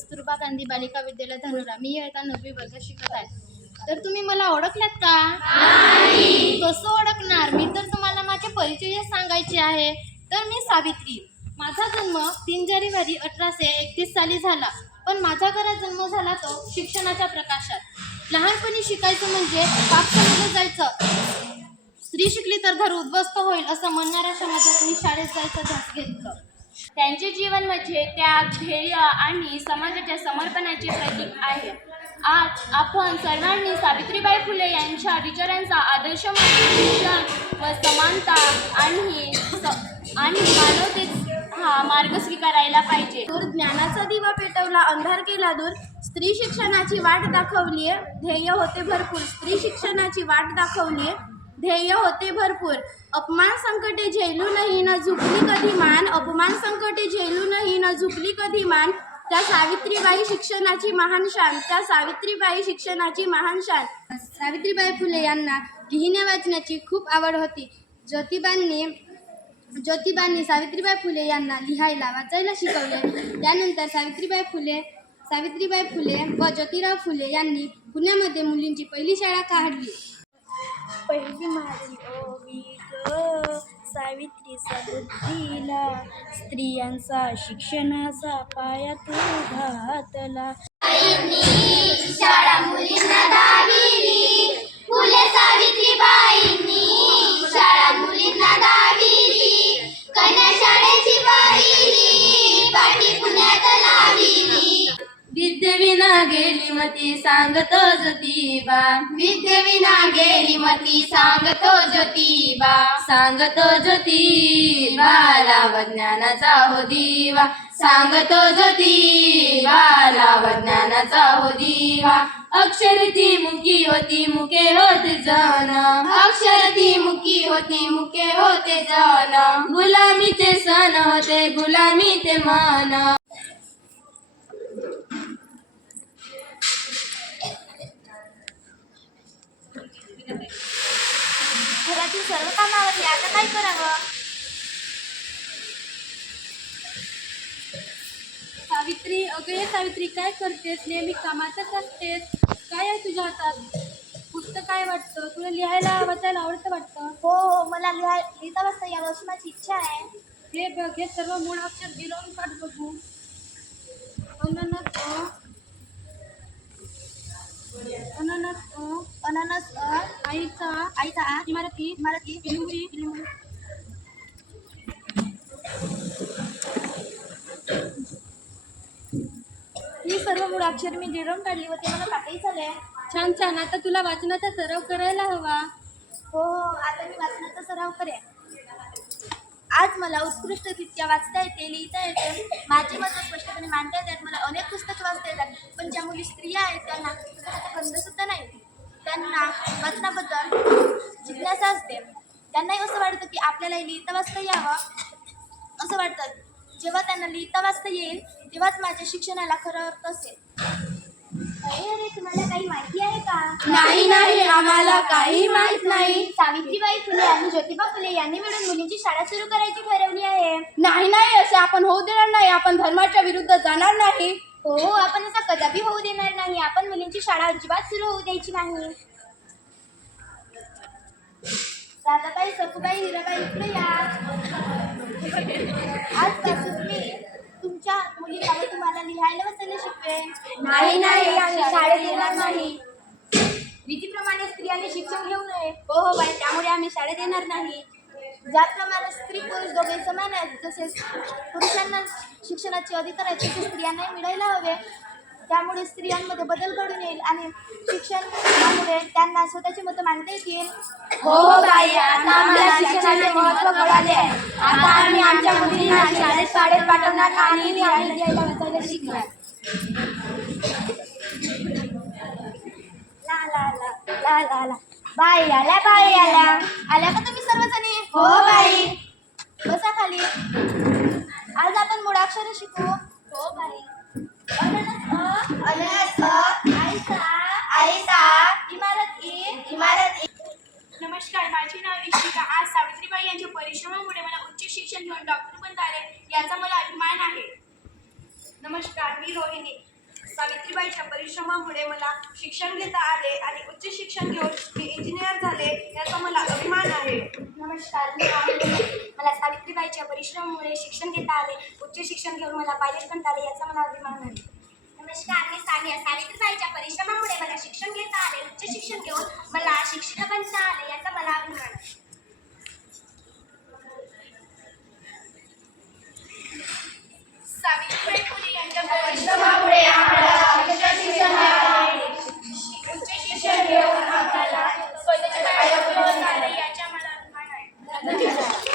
कस्तुरबा गांधी बालिका विद्यालय धानोरा. मी इयत्ता 9वी वर्गात शिकत आहे. तर तुम्ही मला ओळखल्यात का? कसं ओळखणार? मी तर तुम्हाला माझे परिचय सांगायचे आहे. तर मी सावित्री. माझा जन्म 3 जानेवारी 1831 साली झाला. पण माझ्या घरात जन्म झाला तो शिक्षणाच्या प्रकाशात. लहानपणी शिकायचं म्हणजे पाप समजलं जायचं. स्त्री शिकली तर घर उद्ध्वस्त होईल असं म्हणणाऱ्या समाजात मी शाळेत जायचं ध्यास घेतलं. त्यांचे जीवन म्हणजे त्याग, ध्येय आणि समाजाच्या समर्पणाचे प्रतीक आहे. आज आपण सर्वांनी सावित्रीबाई फुले यांच्या विचारांचा आदर्श म्हणून शिक्षण व समानता आणि मानवतेचा हा मार्ग स्वीकारायला पाहिजे. दूर ज्ञानाचा दिवा पेटवला, अंधार केला दूर. स्त्री शिक्षणाची वाट दाखवली, ध्येय होते भरपूर. स्त्री शिक्षणाची वाट दाखवली, ध्येय होते भरपूर. अपमान संकटे झेलूनही न झुकली कधी मान. अपमान संकटे झेलूनही न झुकली कधी मान. त्या सावित्रीबाई शिक्षणाची महान शान. त्या सावित्रीबाई शिक्षणाची महान शान. सावित्रीबाई फुले यांना लिहिण्या वाचण्याची खूप आवड होती. ज्योतिबांनी सावित्रीबाई फुले यांना लिहायला वाचायला शिकवले. त्यानंतर सावित्रीबाई फुले व ज्योतिराव फुले यांनी पुण्यामध्ये मुलींची पहिली शाळा काढली. पहिली माझी ओवी ग सावित्रीचा बुद्धीला, स्त्रियांचा शिक्षणाचा पाया तू घातला. शाळा मुलींना दाविली, फुले सावित्रीबाईंनी शाळा मुलींना दाविली. कन्या शाळेची पाहिली, पाठी पुण्यात लाविली. विद्येविना गेली मती सांगतो ज्योतिबा. विद्येविना गेली मती सांगतो ज्योतिबा. सांगतो ज्योतिबा लाव ज्ञानाचा हो दिवा. सांगतो ज्योतिबा लाव ज्ञानाचा हो दिवा. अक्षर ती मुकी होती मुके होते जन. अक्षर ती मुकी होती मुके होते जन. गुलामीचे सण होते गुलामीचे मन. घरातील सर्व कामावरती आता काय करावं? सावित्री, अगं ये सावित्री, काय करतेस? नेहमी कामातच असतेस. काय आहे तुझ्या हातात? पुस्तक काय वाटतं? तुला लिहायला वाचायला आवडतं वाटतं? हो, मला लिहिता वाचता यावर्षी माझी इच्छा आहे. हे बघ, हे सर्व मूळ अक्षर गिरवून काढ बघू. अननस आईचा इमारती लिंबू ही सर्व मूळ अक्षर मी गिरवून काढली होती. मला पाठही झाले. छान छान. आता तुला वाचनाचा सराव करायला हवा. हो, आता मी वाचनाचा सराव करेन. आज मला उत्कृष्टरित्या वाचता येते, लिहिता येते, माझे मत स्पष्टपणे मांडता येतात. मला अनेक पुस्तकं वाचता येतात. पण ज्या मुली स्त्रिया आहेत त्यांना पुस्तकाचा गंधसुद्धा नाही. त्यांना वाचनाबद्दल जिज्ञासा असते. त्यांनाही असं वाटतं की आपल्यालाही लिहिता वाचता यावं असं वाटतं. जेव्हा त्यांना लिहिता वाचता येईल तेव्हाच माझ्या शिक्षणाला खरं अर्थ असेल. अरे, तुम्हाला काही माहिती आहे का? नाही, आम्हाला काही माहित नाही. सावित्रीबाई फुले आणि ज्योतिबा फुले यांनी मिळून मुलींची शाळा सुरू करायची ठरवली आहे. नाही असे आपण होऊ देणार नाही. आपण धर्माच्या विरुद्ध जाणार नाही. हो, आपण असं कदापि होऊ देणार नाही. आपण मुलींची शाळा अजिबात सुरू होऊ द्यायची नाही. राधाबाई, सखूबाई, हिराबाई, इकडे या. आजपासून मी तुमच्या मुलीला व तुम्हाला लिहायला वाचायला शिकवेन. नाही, आम्ही शाळेत येणार नाही. विधीप्रमाणे स्त्रियांनी शिक्षण घेऊ नये. हो बाई, त्यामुळे आम्ही शाळेत येणार नाही. ज्याप्रमाणे स्त्री पुरुष दोघे समान आहेत, तसेच पुरुषांना शिक्षणाचे अधिकार आहेत तसे स्त्रियांनाही मिळायला हवे. त्यामुळे स्त्रियांमध्ये बदल घडून येईल आणि शिक्षणामुळे त्यांना स्वतःची मतं मांडता येतील. हो बाई, आता आम्हाला शिक्षणाचे महत्त्व कळाले आहे. आता आम्ही आमच्या मुलींना शाळेत पाठवणार आणि लिहायला वाचायला शिकणार. ला ला ला ला ला ला. बाई आल्या आल्या का तुम्ही सर्वजणी? हो बाई. बसा खाली. आज आपण मूळाक्षर शिकू. हो बाई. अननस आईचा इमारत. नमस्कार, माझे नाव इशिका. आज सावित्रीबाई यांच्या परिश्रमामुळे मला उच्च शिक्षण घेऊन डॉक्टर बनता आले, याचा मला अभिमान आहे. नमस्कार, मी रोहिणी. सावित्रीबाईंच्या परिश्रमामुळे मला शिक्षण घेता आले आणि उच्च शिक्षण घेऊन मी इंजिनियर झाले याचा मला अभिमान आहे. नमस्कार, मी आनंदी. मला सावित्रीबाईच्या परिश्रमामुळे शिक्षण घेता आले, उच्च शिक्षण घेऊन मला पायलट बनता आले याचा मला अभिमान आहे. नमस्कार, मी सानिया. सावित्रीबाईच्या परिश्रमामुळे मला शिक्षण घेता आले, उच्च शिक्षण घेऊन मला शिक्षिका बनता आले याचा मला अभिमान आहे. सावित्रीबाई फुले यांच्या परिश्रमामुळे आम्हाला उच्च शिक्षण घेऊन आम्हाला स्वतःच्या पायावर उभं राहता आले याचा मला अभिमान आहे.